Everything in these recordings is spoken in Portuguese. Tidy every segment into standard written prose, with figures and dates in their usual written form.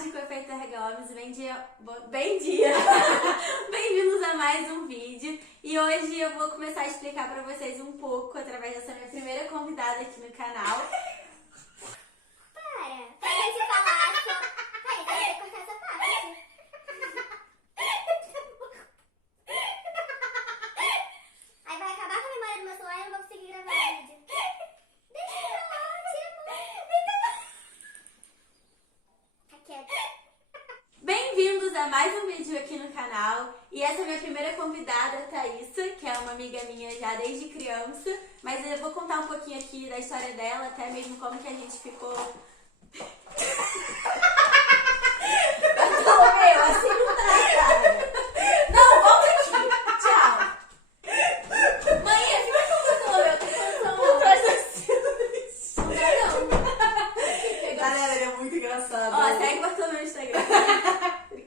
tarde, com o Efeito Gomes. Bem dia. Bem dia! Bem-vindos a mais um vídeo. E hoje eu vou começar a explicar pra vocês um pouco, através dessa minha primeira convidada aqui no canal. Pra gente falar só... Peraí, você vai cortar essa parte. Aí vai acabar com a memória do meu celular e eu não vou conseguir gravar o vídeo. Deixa eu lá, tira a mão. Tá quieto. Bem-vindos a mais um vídeo aqui no canal. E essa é a minha primeira convidada, a Thaísa, que é uma amiga minha já desde criança. Mas eu vou contar um pouquinho aqui da história dela, até mesmo como que a gente ficou... Meu, assim não dá, cara. Não, volta aqui. Tchau. Mãe, fica com o Bartolomeu. Tem condição não. Traz assim. Não dá, não. Galera, ele é muito engraçado. Ó, segue o Bartolomeu no Instagram.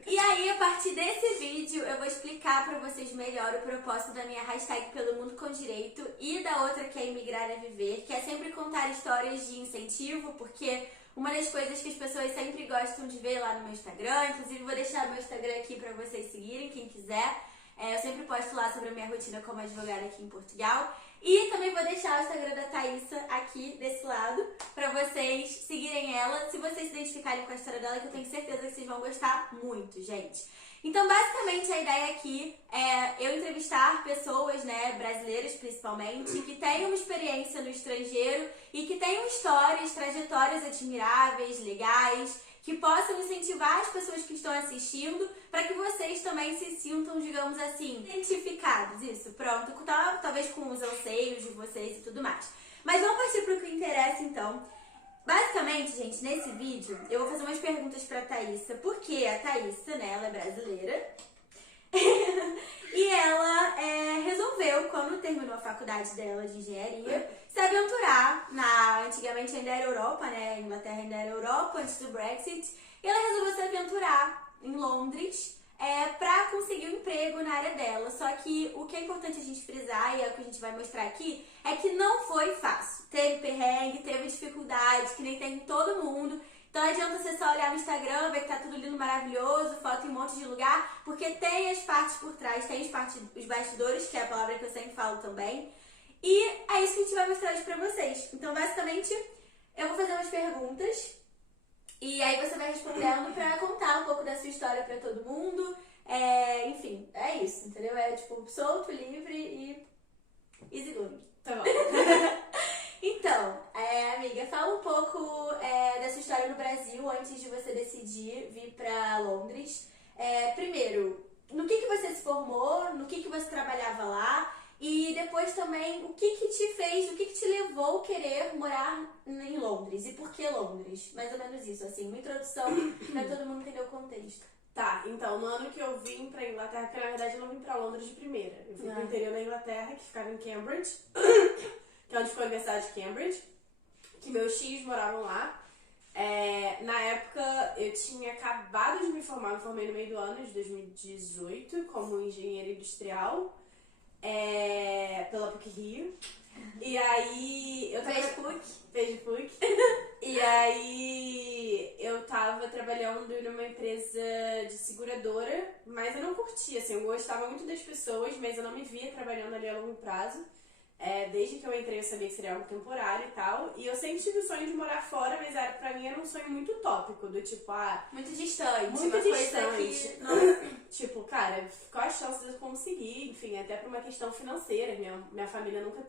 E aí, a partir desse vídeo, eu vou explicar pra vocês melhor o propósito da minha hashtag Pelo Mundo com Direito e da outra que é Imigrar é Viver, que é sempre contar histórias de incentivo, porque uma das coisas que as pessoas sempre gostam de ver lá no meu Instagram, inclusive vou deixar meu Instagram aqui pra vocês seguirem, quem quiser. Eu sempre posto lá sobre a minha rotina como advogada aqui em Portugal. E também vou deixar o Instagram da Thaísa aqui desse lado, pra vocês seguirem ela, se vocês se identificarem com a história dela, que eu tenho certeza que vocês vão gostar muito, gente. Então, basicamente, a ideia aqui é eu entrevistar pessoas, né, brasileiras principalmente, que tenham uma experiência no estrangeiro e que tenham histórias, trajetórias admiráveis, legais, que possam incentivar as pessoas que estão assistindo para que vocês também se sintam, digamos assim, identificados. Isso, pronto, talvez com os anseios de vocês e tudo mais. Mas vamos partir para o que interessa, então. Basicamente, gente, nesse vídeo eu vou fazer umas perguntas pra Thaísa, porque a Thaísa, né, ela é brasileira e ela resolveu, quando terminou a faculdade dela de engenharia, se aventurar antigamente ainda era Europa, né, a Inglaterra ainda era Europa antes do Brexit, e ela resolveu se aventurar em Londres pra conseguir um emprego na área dela. Só que o que é importante a gente frisar, e é o que a gente vai mostrar aqui, é que não foi fácil. Teve perrengue, teve dificuldade, que nem tem em todo mundo. Então não adianta você só olhar no Instagram, ver que tá tudo lindo, maravilhoso, foto em um monte de lugar, porque tem as partes por trás, tem os bastidores, que é a palavra que eu sempre falo também. E é isso que a gente vai mostrar hoje pra vocês. Então, basicamente, eu vou fazer umas perguntas e aí você vai respondendo pra contar um pouco da sua história pra todo mundo. Enfim, é isso, entendeu? É tipo, solto, livre e easy going. Tá bom. Então, amiga, fala um pouco da sua história no Brasil antes de você decidir vir pra Londres. Primeiro, no que você se formou, no que você trabalhava lá e depois também o que te fez, o que te levou a querer morar em Londres e por que Londres? Mais ou menos isso, assim, uma introdução pra todo mundo entender o contexto. Tá, então, no ano que eu vim pra Inglaterra, porque na verdade eu não vim pra Londres de primeira. Eu fui pro interior da Inglaterra, que ficava em Cambridge, que é onde foi a Universidade de Cambridge, que meus tios moravam lá. Na época eu tinha acabado de me formei no meio do ano de 2018 como engenheira industrial pela PUC-Rio. E aí eu Fez PUC? Fez PUC. E aí eu tava trabalhando numa empresa de seguradora, mas eu não curtia, assim, eu gostava muito das pessoas, mas eu não me via trabalhando ali a longo prazo. Desde que eu entrei eu sabia que seria algo temporário e tal, e eu sempre tive o sonho de morar fora, mas pra mim era um sonho muito utópico, do tipo, muito distante, muito uma distante. coisa que não... Tipo, cara, qual a chance de eu conseguir, enfim, até por uma questão financeira, minha família nunca,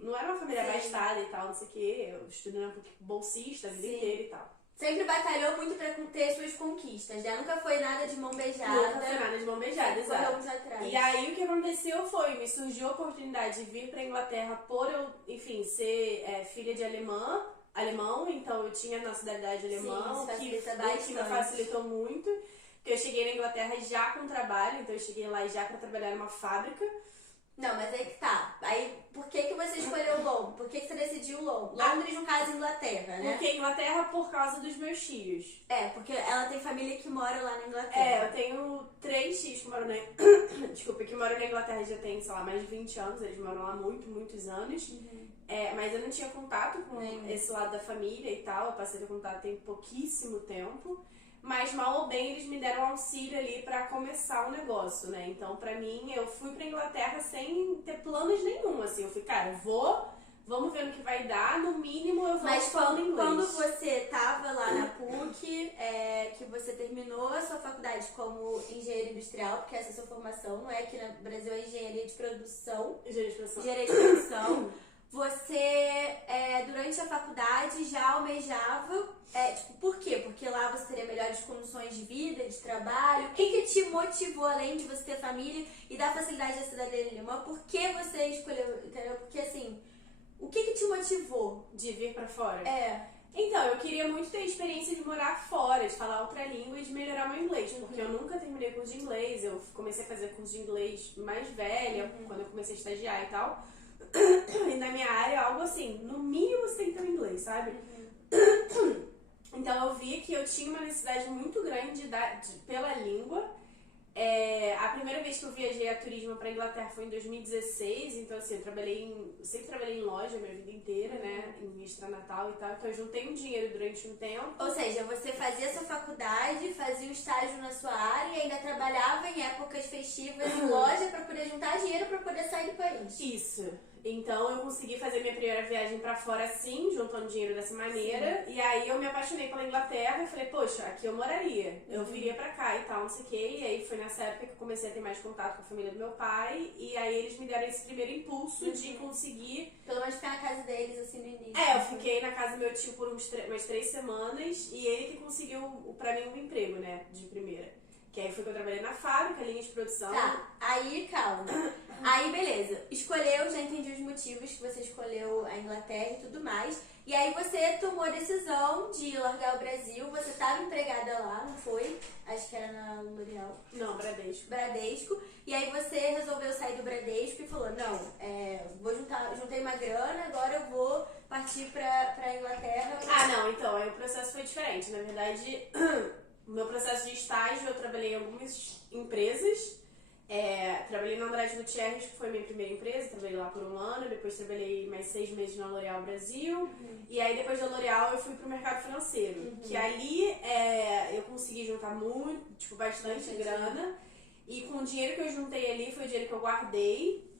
não era uma família abastada e tal, não sei o que, eu estudei na bolsista a vida inteira e tal. Sempre batalhou muito pra ter suas conquistas, né? Nunca foi nada de mão beijada. Nunca foi nada de mão beijada, exato. Atrás. E aí o que aconteceu foi, me surgiu a oportunidade de vir pra Inglaterra por eu, enfim, ser filha de alemão, então eu tinha nacionalidade alemã, que me facilitou muito. Porque eu cheguei na Inglaterra já com trabalho, então eu cheguei lá já pra trabalhar numa fábrica. Não, mas aí que tá. Aí, por que você escolheu Londres? Por que você decidiu Londres? Londres, no caso, Inglaterra, né? Porque Inglaterra por causa dos meus tios. Porque ela tem família que mora lá na Inglaterra. Eu tenho 3 tios que moram Desculpa, que moram na Inglaterra já tem, sei lá, mais de 20 anos. Eles moram lá muitos anos. Mas eu não tinha contato com esse lado da família e tal. Eu passei a ter contato tem pouquíssimo tempo. mas mal ou bem eles me deram auxílio ali pra começar o negócio, né? Então, pra mim, eu fui pra Inglaterra sem ter planos nenhum, assim. Eu fui, cara, vamos ver no que vai dar, no mínimo eu vou Mas falando inglês. quando você tava lá na PUC, que você terminou a sua faculdade como engenheiro industrial, porque essa é a sua formação, não é? Aqui no Brasil é engenharia de produção. Engenharia de produção. Você, durante a faculdade, já almejava, por quê? Porque lá você teria melhores condições de vida, de trabalho. O que te motivou, além de você ter família e da facilidade da cidadania? Mas por que você escolheu, entendeu? Porque assim, o que te motivou? De vir pra fora? Então, eu queria muito ter a experiência de morar fora, de falar outra língua e de melhorar meu inglês, porque eu nunca terminei curso de inglês, eu comecei a fazer curso de inglês mais velha, quando eu comecei a estagiar e tal. E na minha área, algo assim, no mínimo você tem que ter um inglês, sabe? Então eu vi que eu tinha uma necessidade muito grande pela língua. A primeira vez que eu viajei a turismo pra Inglaterra foi em 2016, então assim, eu sempre trabalhei em loja a minha vida inteira, né? Em extra-natal e tal, então eu juntei um dinheiro durante um tempo. Ou seja, você fazia sua faculdade, fazia um estágio na sua área e ainda trabalhava em épocas festivas em loja pra poder juntar dinheiro pra poder sair do país. Isso. Então eu consegui fazer minha primeira viagem pra fora assim, juntando dinheiro dessa maneira. Sim. E aí eu me apaixonei pela Inglaterra e falei, poxa, aqui eu moraria. Eu viria pra cá e tal, não sei o quê. E aí foi nessa época que eu comecei a ter mais contato com a família do meu pai. E aí eles me deram esse primeiro impulso de conseguir... Pelo menos ficar na casa deles, assim, no início. Eu fiquei na casa do meu tio por umas 3 semanas. E ele que conseguiu pra mim um emprego, né, de primeira. Que aí foi que eu trabalhei na fábrica, linha de produção. Tá, aí calma. Aí beleza, escolheu, já entendi os motivos que você escolheu a Inglaterra e tudo mais. E aí você tomou a decisão de largar o Brasil, você estava empregada lá, não foi? Acho que era na L'Oréal. Não, Bradesco. Bradesco. E aí você resolveu sair do Bradesco e falou, não, juntei uma grana, agora eu vou partir pra Inglaterra. Não, então, aí o processo foi diferente. Na verdade, no meu processo de estágio, eu trabalhei em algumas empresas. Trabalhei na Andrade Gutierrez, que foi minha primeira empresa, trabalhei lá por um ano, depois trabalhei mais 6 meses na L'Oréal Brasil, e aí depois da L'Oréal eu fui pro mercado financeiro, que ali eu consegui juntar bastante grana, e com o dinheiro que eu juntei ali foi o dinheiro que eu guardei,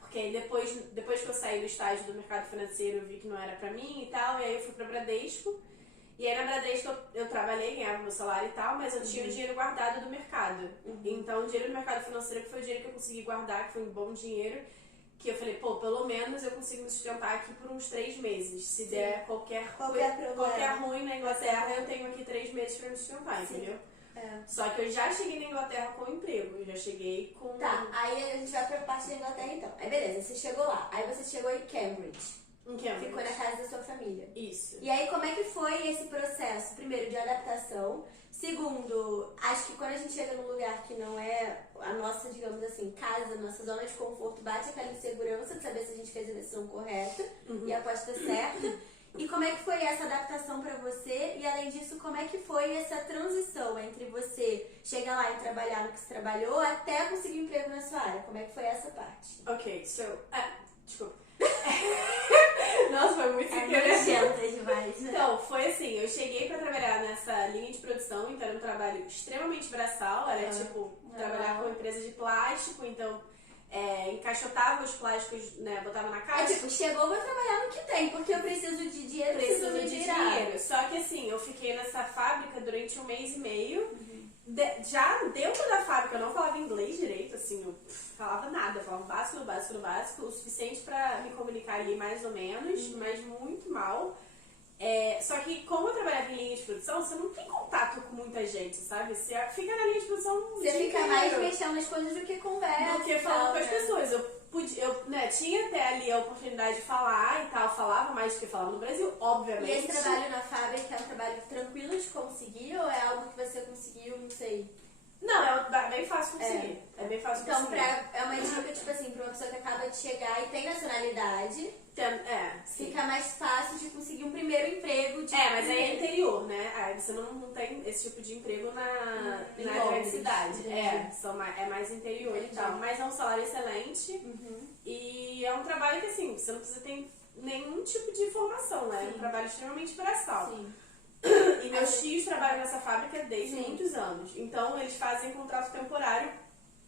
porque aí depois que eu saí do estágio do mercado financeiro eu vi que não era pra mim e tal, e aí eu fui pra Bradesco. E aí na Bradesco eu trabalhei, ganhava meu salário e tal, mas eu tinha o dinheiro guardado do mercado. Então o dinheiro do mercado financeiro que foi o dinheiro que eu consegui guardar, que foi um bom dinheiro, que eu falei, pelo menos eu consigo me sustentar aqui por uns 3 meses. Se der qualquer ruim na Inglaterra, eu tenho aqui 3 meses pra me sustentar, entendeu? Só que eu já cheguei na Inglaterra com emprego, eu já cheguei com... Tá, aí a gente vai pra parte da Inglaterra então. Aí beleza, você chegou lá, aí você chegou em Cambridge. Ficou na casa da sua família. Isso. E aí, como é que foi esse processo? Primeiro, de adaptação. Segundo, acho que quando a gente chega num lugar que não é a nossa, digamos assim, casa, nossa zona de conforto, bate aquela insegurança de saber se a gente fez a decisão correta e a aposta certa. E como é que foi essa adaptação pra você? E além disso, como é que foi essa transição entre você chegar lá e trabalhar no que você trabalhou até conseguir um emprego na sua área? Como é que foi essa parte? Desculpa. Nossa, foi muito nojenta demais, né? Então, foi assim, eu cheguei pra trabalhar nessa linha de produção, então era um trabalho extremamente braçal, era trabalhar com empresa de plástico, então encaixotava os plásticos, né, botava na caixa. Chegou, vou trabalhar no que tem, porque eu preciso de dinheiro, preciso de dinheiro. Só que assim, eu fiquei nessa fábrica durante 1 mês e meio, já dentro da fábrica eu não falava inglês direito, assim, eu falava nada, eu falava o básico, o suficiente pra me comunicar ali mais ou menos, mas muito mal. Só que como eu trabalhava em linha de produção, você não tem contato com muita gente, sabe? Você fica na linha de produção Você fica mais mexendo nas coisas do que conversa. Do que falando com as pessoas. Eu tinha até ali a oportunidade de falar e tal, falava mais do que falava no Brasil, obviamente. E esse trabalho na fábrica é um trabalho tranquilo de conseguir ou é algo que você conseguiu, não sei? Não, é bem fácil conseguir. É bem fácil conseguir. Então, é uma dica, tipo assim, pra uma pessoa que acaba de chegar e tem nacionalidade, fica mais fácil de conseguir um primeiro emprego. Mas aí é interior, né? Aí você não tem esse tipo de emprego na grande cidade. É mais interior e tal. Mas é um salário excelente e é um trabalho que, assim, você não precisa ter nenhum tipo de formação, né? É um trabalho extremamente braçal. Sim. E meus tios trabalham nessa fábrica desde Sim. muitos anos. Então, eles fazem contrato temporário,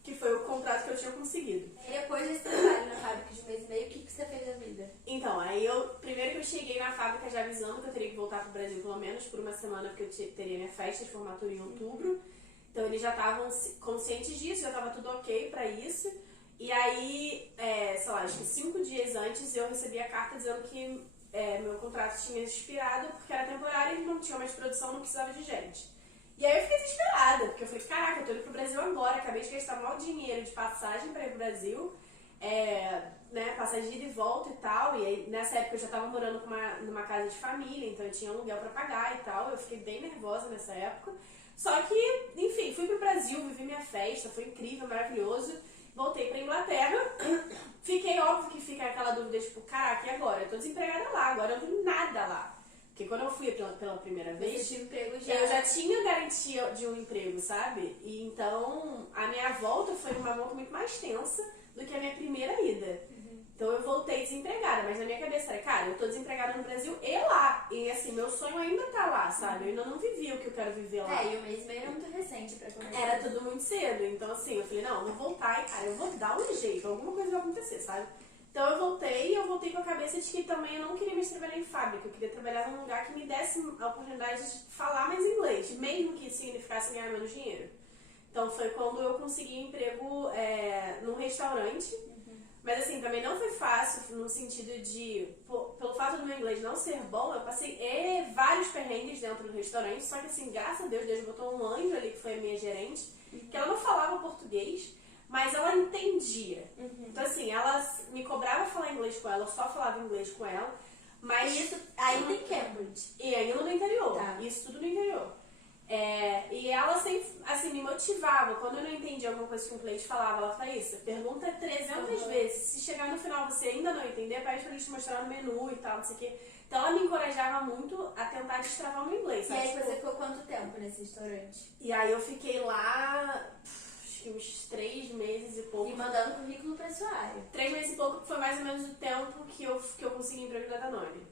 que foi o contrato que eu tinha conseguido. E depois desse trabalho na fábrica de um mês e meio, o que você fez da vida? Então, primeiro que eu cheguei na fábrica já avisando que eu teria que voltar pro Brasil pelo menos por uma semana, porque eu teria minha festa de formatura em outubro. Então, eles já estavam conscientes disso, já estava tudo ok pra isso. E aí, sei lá, acho que 5 dias antes eu recebi a carta dizendo que meu contrato tinha expirado porque era temporário e não tinha mais produção, não precisava de gente. E aí eu fiquei desesperada, porque eu falei, caraca, eu tô indo pro Brasil agora, acabei de gastar mal dinheiro de passagem pra ir pro Brasil, né, passagem de ida e volta e tal, e aí nessa época eu já tava morando numa casa de família, então eu tinha aluguel pra pagar e tal, eu fiquei bem nervosa nessa época. Só que, enfim, fui pro Brasil, vivi minha festa, foi incrível, maravilhoso, voltei pra Inglaterra, fiquei, óbvio que fica aquela dúvida, tipo, caraca, e agora? Eu tô desempregada lá, agora eu não tenho nada lá. Porque quando eu fui pela primeira vez, Você tinha emprego já. eu já tinha garantia de um emprego, sabe? E então, a minha volta foi uma volta muito mais tensa do que a minha primeira ida. Então, eu voltei desempregada, mas na minha cabeça era, cara, eu tô desempregada no Brasil e lá. E assim, meu sonho ainda tá lá, sabe? Eu ainda não vivi o que eu quero viver lá. E o mês e meio era muito recente pra começar. Era tudo muito cedo. Então, assim, eu falei, não, eu vou voltar e, cara, eu vou dar um jeito, alguma coisa vai acontecer, sabe? Então eu voltei com a cabeça de que também eu não queria mais trabalhar em fábrica, eu queria trabalhar num lugar que me desse a oportunidade de falar mais inglês, mesmo que significasse ganhar menos dinheiro. Então foi quando eu consegui emprego num restaurante, mas assim, também não foi fácil no sentido de, pelo fato do meu inglês não ser bom, eu passei vários perrengues dentro do restaurante, só que assim, graças a Deus, Deus botou um anjo ali, que foi a minha gerente, que ela não falava português, mas ela entendia. Então, assim, ela me cobrava falar inglês com ela, eu só falava inglês com ela. Mas isso ainda em Cambridge. E ainda no interior. Tá. Isso tudo no interior. E ela sempre, assim, me motivava. Quando eu não entendia alguma coisa que um cliente falava, ela falava, isso, pergunta 300 vezes. Se chegar no final você ainda não entender, pede pra eles te mostrar no menu e tal, não sei o quê. Então ela me encorajava muito a tentar destravar o meu inglês, sabe? E aí você ficou quanto tempo nesse restaurante? E aí eu fiquei lá uns 3 meses e pouco. E mandando currículo pra sua área. 3 meses e pouco foi mais ou menos o tempo que eu consegui emprego na Danone.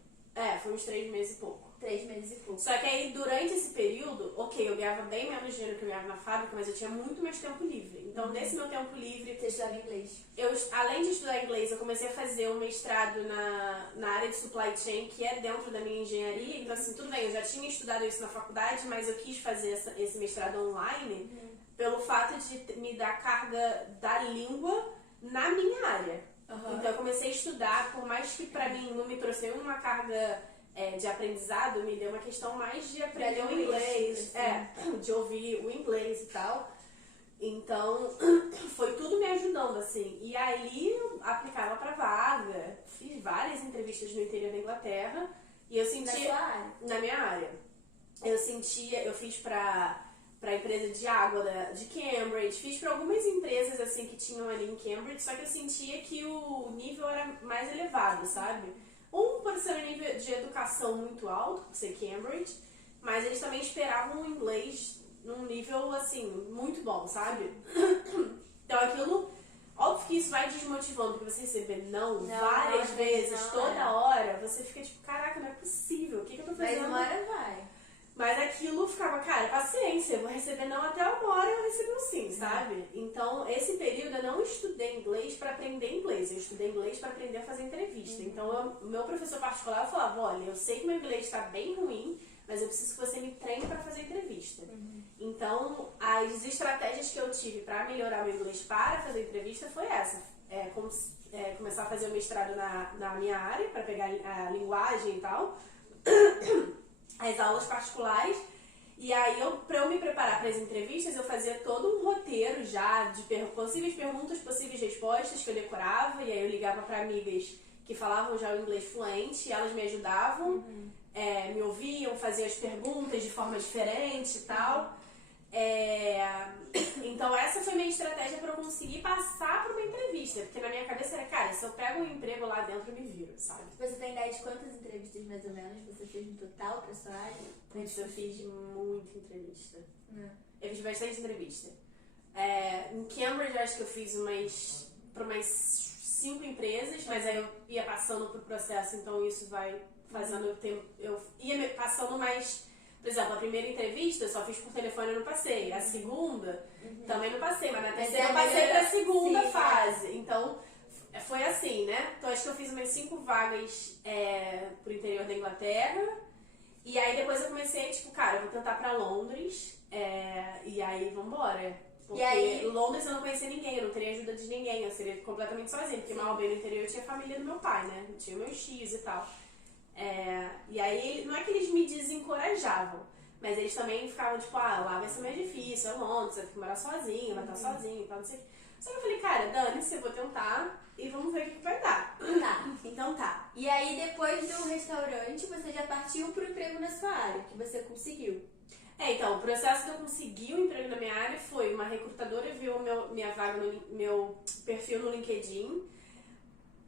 Foi uns 3 meses e pouco. 3 meses e pouco. Só que aí, durante esse período, ok, eu ganhava bem menos dinheiro que eu ganhava na fábrica, mas eu tinha muito mais tempo livre. Então, nesse meu tempo livre, Você estudava inglês? além de estudar inglês, eu comecei a fazer um mestrado na área de supply chain, que é dentro da minha engenharia. Então, assim, tudo bem, eu já tinha estudado isso na faculdade, mas eu quis fazer esse mestrado online pelo fato de me dar carga da língua na minha área. Então, eu comecei a estudar, por mais que pra mim não me trouxe nenhuma carga de aprendizado, me deu uma questão mais de aprender o inglês, de ouvir o inglês e tal. Então, foi tudo me ajudando, assim. E aí, eu aplicava pra vaga, fiz várias entrevistas no interior da Inglaterra, e eu sentia... Na sua área? Na minha área. Eu fiz pra empresa de água de Cambridge, fiz pra algumas empresas, assim, que tinham ali em Cambridge, só que eu sentia que o nível era mais elevado, sabe? Por ser um nível de educação muito alto, por ser Cambridge, mas eles também esperavam o inglês num nível, assim, muito bom, sabe? Então aquilo, óbvio que isso vai desmotivando, porque você receber não várias vezes, toda hora, você fica tipo, caraca, não é possível, o que eu tô fazendo? Mas uma hora vai. Mas aquilo ficava, cara, paciência, eu vou receber não até uma hora eu recebo um sim, sabe? Então, esse período eu não estudei inglês pra aprender inglês, eu estudei inglês pra aprender a fazer entrevista. Então, o meu professor particular falava, olha, eu sei que meu inglês tá bem ruim, mas eu preciso que você me treine pra fazer entrevista. Então, as estratégias que eu tive pra melhorar meu inglês para fazer entrevista foi essa. Começar a fazer o mestrado na minha área, pra pegar a linguagem e tal. As aulas particulares, e aí pra eu me preparar para as entrevistas, eu fazia todo um roteiro já de possíveis perguntas, possíveis respostas que eu decorava, e aí eu ligava para amigas que falavam já o inglês fluente, e elas me ajudavam, me ouviam, faziam as perguntas de forma diferente e tal. Então essa foi minha estratégia para eu conseguir passar para uma entrevista, porque na minha cabeça era, cara, se eu pego um emprego lá dentro, eu me viro, sabe? Você tem ideia de quantas entrevistas mais ou menos você fez no total pra sua área? Putz, eu fiz muita entrevista. Eu fiz bastante entrevista. Em Cambridge, eu acho que eu fiz para umas 5 empresas, mas aí eu ia passando pro processo, então isso vai fazendo eu ia passando mais Por exemplo, a primeira entrevista eu só fiz por telefone e não passei. A segunda também não passei, mas na terceira eu passei pra segunda fase. Então, foi assim, né? Então, acho que eu fiz umas 5 vagas pro interior da Inglaterra. E aí, depois eu comecei, tipo, cara, eu vou tentar pra Londres. E aí, vambora. Porque E aí... Londres eu não conhecia ninguém, eu não teria ajuda de ninguém. Eu seria completamente sozinha. Porque mal bem no interior eu tinha a família do meu pai, né? Eu tinha meus tios e tal. E aí, não é que eles me desencorajavam. Mas eles também ficavam, tipo, lá vai ser mais difícil, é Londres, você vai ter que morar sozinho, vai estar sozinho e tal, não sei o que. Só que eu falei, cara, dane-se, eu vou tentar e vamos ver o que vai dar. Tá, então tá. E aí, depois do restaurante, você já partiu pro emprego na sua área, que você conseguiu. Então, o processo de eu conseguir um emprego na minha área foi uma recrutadora viu minha vaga, meu perfil no LinkedIn.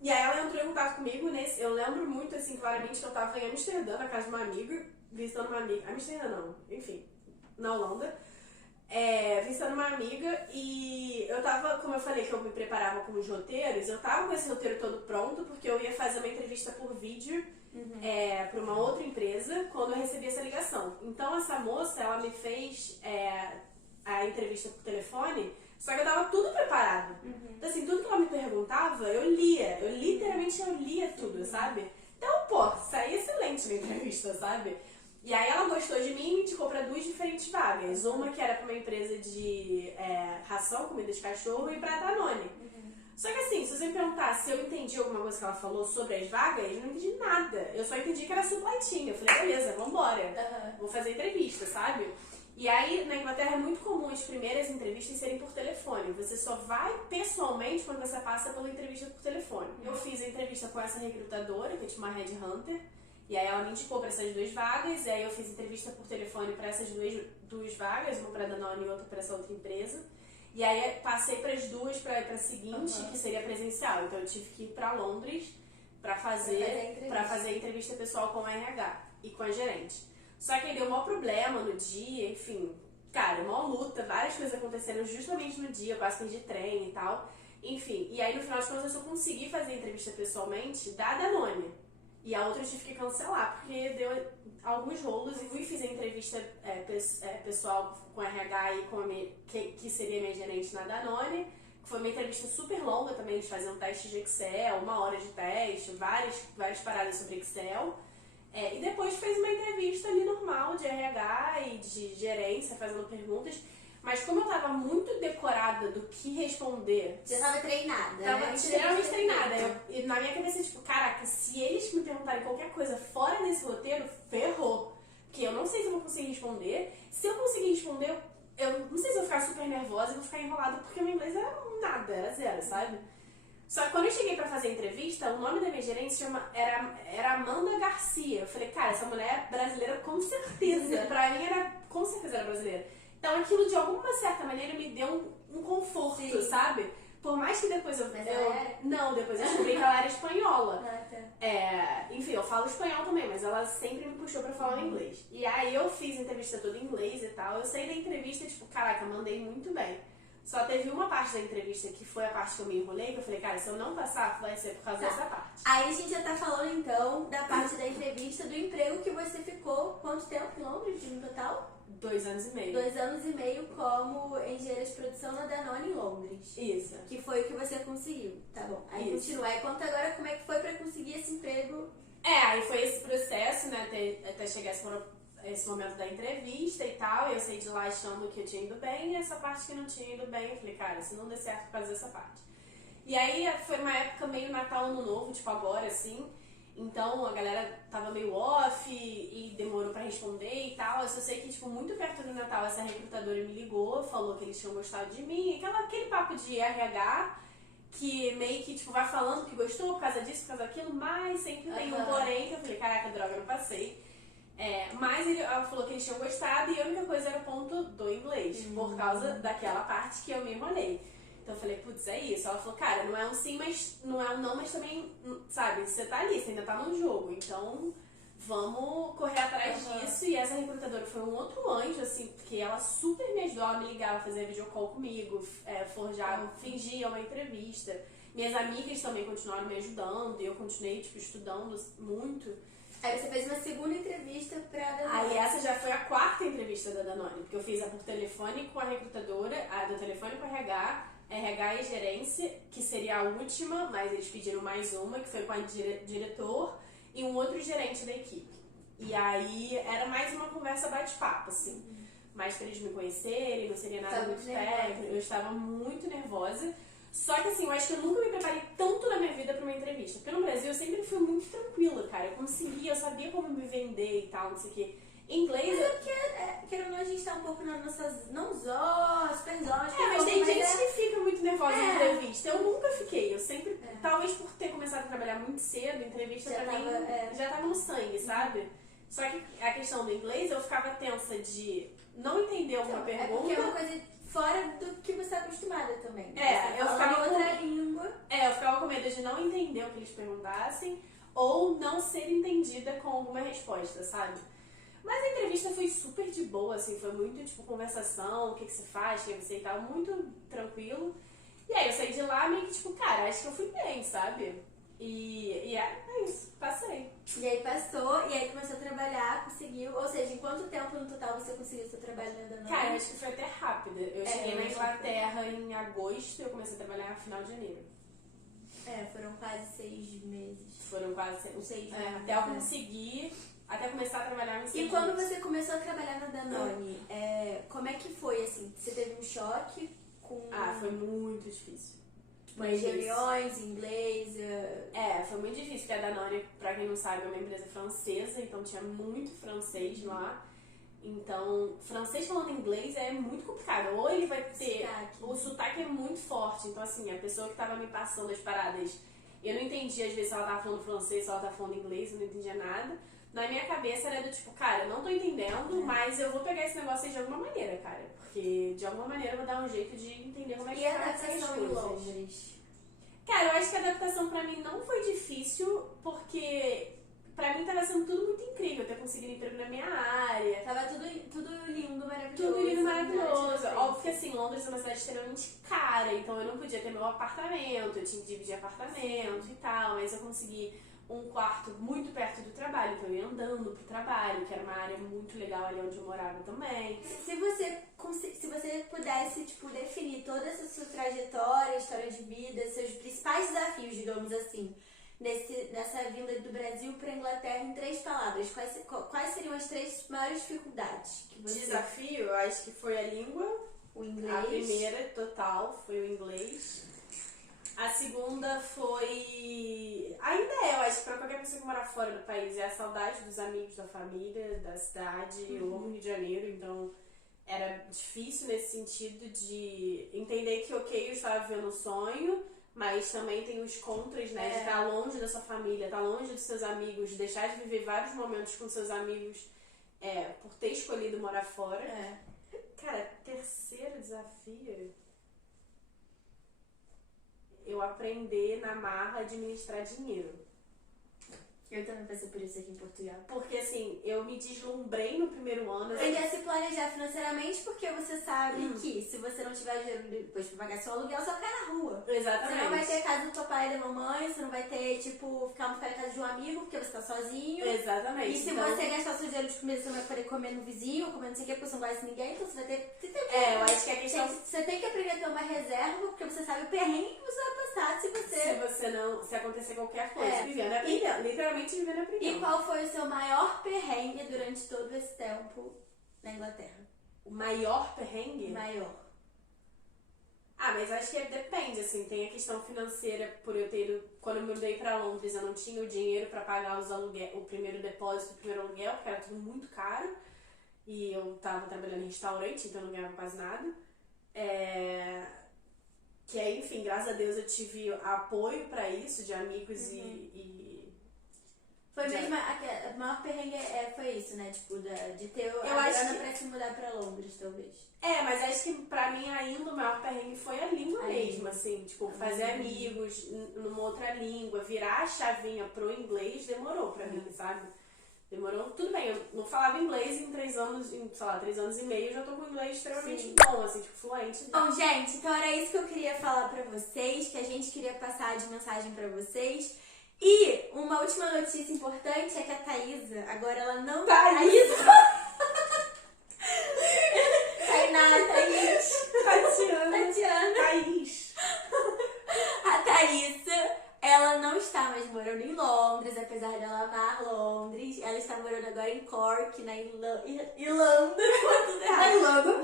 E aí ela entrou em contato comigo eu lembro muito, assim, claramente que eu tava em Amsterdã, na casa de uma amiga, visitando uma amiga. Amsterdã não, enfim, na Holanda. Visitando uma amiga e eu tava, como eu falei que eu me preparava com os roteiros, eu tava com esse roteiro todo pronto porque eu ia fazer uma entrevista por vídeo pra uma outra empresa quando eu recebi essa ligação. Então essa moça, ela me fez a entrevista por telefone, só que eu tava tudo preparado. Então assim, tudo que ela me perguntava, eu lia. Literalmente eu lia tudo, sabe? Então, pô, saía excelente na entrevista, sabe? E aí ela gostou de mim e me indicou pra 2 diferentes vagas. Uma que era pra uma empresa de ração, comida de cachorro, e pra Danone. Só que assim, se você me perguntar se eu entendi alguma coisa que ela falou sobre as vagas, eu não entendi nada. Eu só entendi que era supply chain. Eu falei, beleza, vambora. Vou fazer entrevista, sabe? E aí, na Inglaterra é muito comum as primeiras entrevistas serem por telefone. Você só vai pessoalmente quando você passa pela entrevista por telefone. Eu fiz a entrevista com essa recrutadora, que é tipo uma headhunter. E aí ela me indicou para essas 2 vagas, e aí eu fiz entrevista por telefone para essas duas vagas, uma para Danone e outra para essa outra empresa. E aí passei para as 2 para a seguinte, que seria presencial. Então eu tive que ir para Londres para fazer a entrevista pessoal com a RH e com a gerente. Só que aí deu um maior problema no dia, enfim, cara, uma luta, várias coisas aconteceram justamente no dia, eu quase perdi trem e tal. Enfim, e aí no final de contas eu só consegui fazer a entrevista pessoalmente da Danone. E a outra eu tive que cancelar, porque deu alguns rolos e fui fiz a entrevista pessoal com a RH e que seria minha gerente na Danone. Que foi uma entrevista super longa também, eles faziam teste de Excel, 1 hora de teste, várias paradas sobre Excel. E depois fez uma entrevista ali normal de RH e de gerência, fazendo perguntas. Mas como eu tava muito decorada do que responder... Você tava treinada, Tava né? extremamente treinada. E na minha cabeça, tipo, caraca, se eles me perguntarem qualquer coisa fora desse roteiro, ferrou. Porque eu não sei se eu vou conseguir responder. Se eu conseguir responder, eu não sei se eu vou ficar super nervosa e vou ficar enrolada, porque o meu inglês era nada, era 0, sabe? Só que quando eu cheguei pra fazer a entrevista, o nome da minha gerente era Amanda Garcia. Eu falei, cara, essa mulher é brasileira com certeza. Pra mim, com certeza era brasileira. Então aquilo de alguma certa maneira me deu um conforto, sabe? Por mais que depois Não, depois eu descobri que ela era espanhola. Enfim, eu falo espanhol também, mas ela sempre me puxou pra falar inglês. E aí eu fiz a entrevista toda em inglês e tal. Eu saí da entrevista, tipo, caraca, mandei muito bem. Só teve uma parte da entrevista que foi a parte que eu me enrolei, que eu falei, cara, se eu não passar, vai ser por causa dessa parte. Aí a gente já tá falando então da parte da entrevista, do emprego que você ficou quanto tempo em Londres no total? 2 anos e meio. 2 anos e meio como engenheira de produção na Danone em Londres. Isso. Que foi o que você conseguiu. Tá bom. Aí continua. Aí conta agora como é que foi pra conseguir esse emprego. Aí foi esse processo, né, até chegar esse momento da entrevista e tal. Eu saí de lá achando que eu tinha ido bem, e essa parte que não tinha ido bem, eu falei, cara, se não der certo, fazer essa parte. E aí foi uma época meio Natal, Ano Novo, tipo agora, assim. Então a galera tava meio off e demorou pra responder e tal. Eu só sei que, tipo, muito perto do Natal, essa recrutadora me ligou, falou que eles tinham gostado de mim. Aquele papo de RH que meio que, tipo, vai falando que gostou por causa disso, por causa daquilo, mas sempre tem um porém que eu falei, caraca, droga, eu não passei. Mas ela falou que eles tinham gostado e a única coisa era o ponto do inglês, por causa daquela parte que eu me enrolei. Então eu falei, putz, é isso. Ela falou, cara, não é um sim, mas não é um não, mas também, sabe, você tá ali, você ainda tá no jogo. Então vamos correr atrás disso. E essa recrutadora foi um outro anjo, assim, porque ela super me ajudou. Ela me ligava, fazia videocall comigo, fingia uma entrevista. Minhas amigas também continuaram me ajudando e eu continuei, tipo, estudando muito. Aí você fez uma segunda entrevista pra Danone. Aí essa já foi a quarta entrevista da Danone, porque eu fiz a por telefone com a recrutadora, a do telefone com a RH e gerência, que seria a última, mas eles pediram mais uma, que foi com a diretor e um outro gerente da equipe. E aí era mais uma conversa bate-papo, assim. Mais pra eles me conhecerem, não seria nada muito técnico. Eu estava muito nervosa. Só que assim, eu acho que eu nunca me preparei tanto na minha vida pra uma entrevista. Porque no Brasil eu sempre fui muito tranquila, cara. Eu conseguia, eu sabia como me vender e tal, não sei o quê. Em inglês... Mas é porque, querendo ou não, a gente tá um pouco nas nossas... Não super zós. mas tem gente que fica muito nervosa em É. entrevista. Eu nunca fiquei. Eu sempre... Talvez por ter começado a trabalhar muito cedo, entrevista Já pra mim tava, já tava no sangue, sabe? Só que a questão do inglês, eu ficava tensa de não entender alguma É pergunta. porque é uma coisa fora do que você é acostumada também. É, Você eu fala ficava outra língua. Eu ficava com medo de não entender o que eles perguntassem ou não ser entendida com alguma resposta, sabe? Mas a entrevista foi super de boa, assim, foi muito, tipo, conversação, o que você faz, quem você e tal, muito tranquilo. E aí eu saí de lá meio que, tipo, cara, acho que eu fui bem, sabe? E é isso, passei. E aí passou, e aí começou a trabalhar, conseguiu. Ou seja, em quanto tempo no total você conseguiu seu trabalho na Danone? Cara, eu acho que foi até rápido. Eu cheguei na eu acho que Inglaterra em agosto e eu comecei a trabalhar no final de janeiro. Foram quase 6 meses. Foram quase 6 6 meses. meses, Até eu né? conseguir, até começar a trabalhar em 6 E quando meses. você começou a trabalhar na Danone, como é que foi, assim? Você teve um choque com Foi muito difícil. tipo, as reuniões em inglês? Foi muito difícil, porque a Danone, pra quem não sabe, é uma empresa francesa, então tinha muito francês lá. Então, francês falando inglês é muito complicado. Ou ele vai ter... Sotaque. O sotaque é muito forte. Então, assim, a pessoa que tava me passando as paradas, eu não entendia, às vezes, se ela tava falando francês, se ela tava falando inglês, eu não entendia nada. Na minha cabeça era do tipo, cara, eu não tô entendendo, mas eu vou pegar esse negócio aí de alguma maneira, cara. Porque, de alguma maneira, eu vou dar um jeito de entender como é que E a faz essas adaptação em coisas. Londres? Cara, eu acho que a adaptação pra mim não foi difícil, porque pra mim tava sendo tudo muito incrível, ter conseguido emprego na minha área, Tava tudo lindo, maravilhoso. tudo lindo, nada maravilhoso. diferente. Óbvio que assim, Londres é uma cidade extremamente cara, então eu não podia ter meu apartamento, eu tinha que dividir apartamento e tal, mas eu consegui um quarto muito perto do trabalho, então eu ia andando pro trabalho, que era uma área muito legal ali onde eu morava também. Se você pudesse, tipo, definir toda essa sua trajetória, história de vida, seus principais desafios, digamos assim, nessa vinda do Brasil para a Inglaterra em 3 palavras, quais seriam as 3 maiores dificuldades que você... Desafio, eu acho que foi a língua. O inglês. A primeira, total, foi o inglês. A segunda foi... Ainda eu acho que pra qualquer pessoa que mora fora do país, é a saudade dos amigos, da família, da cidade. Eu amo Rio de Janeiro, então era difícil nesse sentido de entender que, ok, eu estava vivendo um sonho, mas também tem os contras, né? De estar longe da sua família, estar longe dos seus amigos, deixar de viver vários momentos com seus amigos por ter escolhido morar fora. Cara, terceiro desafio... eu aprender na marra a administrar dinheiro. Eu também passei por isso aqui em Portugal. Porque assim, eu me deslumbrei no primeiro ano. Aprender a se planejar financeiramente, porque você sabe que se você não tiver dinheiro depois pra pagar seu aluguel, você vai ficar na rua. Exatamente. Você não vai ter a casa do papai e da mamãe, você não vai ter, tipo, ficar na casa de um amigo porque você tá sozinho. Exatamente. E se então, você gastar seu dinheiro de comida, você não vai poder comer no vizinho, comer não sei o que, porque você não conhece ninguém, então você vai ter... eu acho que a questão... Você tem que aprender a ter uma reserva, porque você sabe o perrengue que você vai passar se você... Se acontecer qualquer coisa, É. vivendo a prisão. Literalmente vivendo a prisão. E qual foi o seu maior perrengue durante todo esse tempo na Inglaterra? O maior perrengue? Maior. Mas acho que depende, assim, tem a questão financeira, por eu ter ido, quando eu me mudei pra Londres, eu não tinha o dinheiro pra pagar o primeiro depósito, o primeiro aluguel, porque era tudo muito caro, e eu tava trabalhando em restaurante, então eu não ganhava quase nada. Que aí, enfim, graças a Deus eu tive apoio pra isso, de amigos Foi Já. mesmo, a maior perrengue foi isso, né? Tipo, de ter a acho grana que- pra se mudar pra Londres, talvez. Mas acho que pra mim ainda o maior perrengue foi a língua mesmo, assim, tipo, fazer amigos numa outra língua, virar a chavinha pro inglês demorou pra mim, sabe? Demorou, tudo bem, eu não falava inglês em 3 anos, sei lá, 3 anos e meio, eu já tô com inglês extremamente Sim. bom, assim, tipo, fluente. Bom, gente, então era isso que eu queria falar pra vocês, que a gente queria passar de mensagem pra vocês. E uma última notícia importante é que a Thaísa, agora ela não... Thaísa? Tainá, Thaís. Tatiana. Thaís. A Thaísa, ela não está mais morando em Londres, apesar dela amar Londres. Ela está morando agora em Cork, na Irlanda. Tudo errado.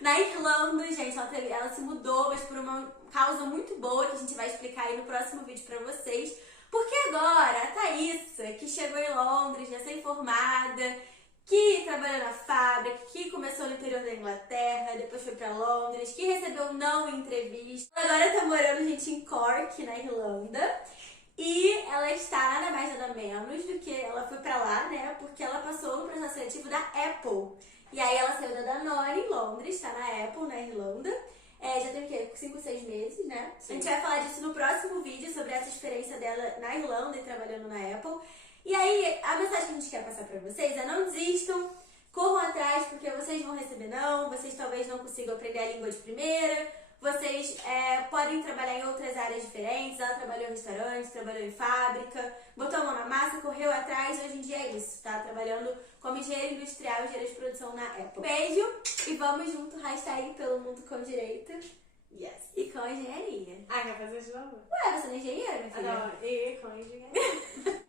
Na Irlanda, gente, ela se mudou, mas por uma causa muito boa que a gente vai explicar aí no próximo vídeo pra vocês. Porque agora a Thaísa, que chegou em Londres, recém-formada, que trabalhou na fábrica, que começou no interior da Inglaterra, depois foi pra Londres, que recebeu não em entrevista. Agora tá morando, gente, em Cork, na Irlanda. E ela está nada mais nada menos do que ela foi pra lá, né? Porque ela passou no processo seletivo da Apple. E aí ela saiu da Danone em Londres, tá na Apple, na Irlanda. Já tem o quê? 5, 6 meses, né? Sim. A gente vai falar disso no próximo vídeo, sobre essa experiência dela na Irlanda e trabalhando na Apple. E aí, a mensagem que a gente quer passar pra vocês é: não desistam, corram atrás, porque vocês vão receber não, vocês talvez não consigam aprender a língua de primeira, vocês podem trabalhar em outras áreas diferentes. Ela trabalhou em restaurante, trabalhou em fábrica, botou a mão na massa, correu atrás, e hoje em dia é isso, tá trabalhando como engenheiro industrial e engenheiro de produção na Apple. Beijo e vamos junto, hashtag pelo mundo com direito. Yes. E com engenharia. Ah, quer fazer de novo? Ué, você não é engenheira, minha filha? Ah, não. E com engenharia.